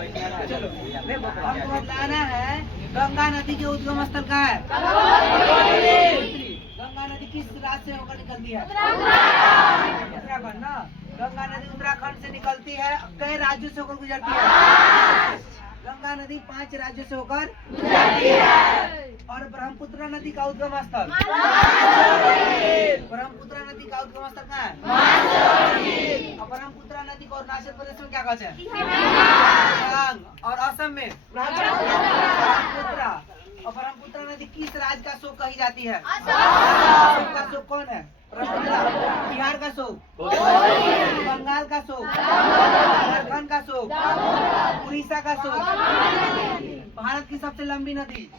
चलो हमको बताना है गंगा नदी के उद्गम स्थल कहाँ है? गंगा नदी किस राज्य से होकर निकलती है? उत्तराखंड ना। गंगा नदी उत्तराखंड से निकलती है, कई राज्यों से होकर गुजरती है? गंगा नदी 5 राज्यों से होकर गुजरती है। और ब्रह्मपुत्र नदी का उद्गम स्थल? ब्रह्मपुत्र नदी का उद्गम स्थल कहाँ है? और ब्रह्मपुत्र नदी को अरुणाचल प्रदेश में क्या कहते हैं? और असम में ब्रह्मपुत्र। और ब्रह्मपुत्र नदी किस राज्य का शोक कही जाती है? असम का शोक कौन है? बिहार का शोक, बंगाल का शोक, झारखंड का शोक, उड़ीसा का शोक। भारत की सबसे लंबी नदी,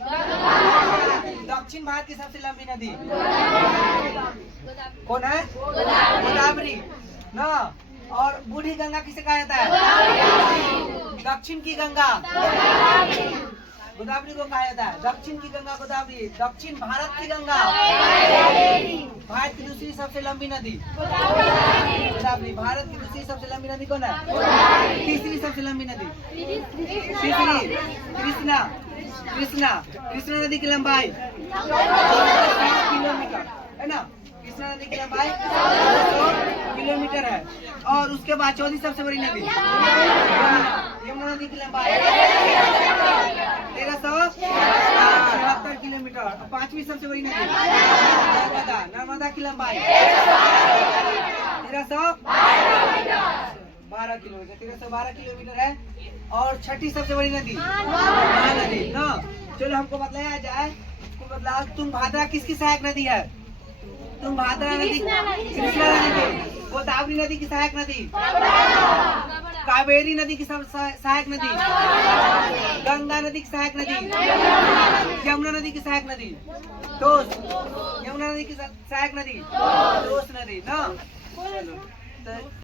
दक्षिण भारत की सबसे लंबी नदी कौन है? गोदावरी ना। और बूढ़ी गंगा किसे कहा जाता है? दक्षिण की गंगा गोदावरी को कहा जाता है। दक्षिण की गंगा गोदावरी। दक्षिण भारत की गंगा, भारत की दूसरी सबसे लंबी नदी गोदावरी। भारत की दूसरी सबसे लंबी नदी कौन है? तीसरी सबसे लंबी नदी तीसरी कृष्णा। कृष्णा नदी की लंबाई 100 किलोमीटर है ना। कृष्णा नदी की लंबाई 100 किलोमीटर है। और उसके बाद चौथी सबसे बड़ी नदी यमुना नदी की लंबाई 1373 किलोमीटर। और पांचवी सबसे बड़ी नदी नर्मदा की लंबाई 1312 किलोमीटर 1312 किलोमीटर है। और छठी सबसे बड़ी नदी महानदी ना। चलो हमको बतलाया जाए, तुंगभद्रा किसकी सहायक नदी है? तुंगभद्रा नदी कृष्णा नदी की। गोदावरी नदी की सहायक नदी, कावेरी नदी की सहायक नदी, गंगा नदी की सहायक नदी, यमुना नदी की सहायक नदी दोस्त, यमुना नदी की सहायक नदी दोस्त नदी ना।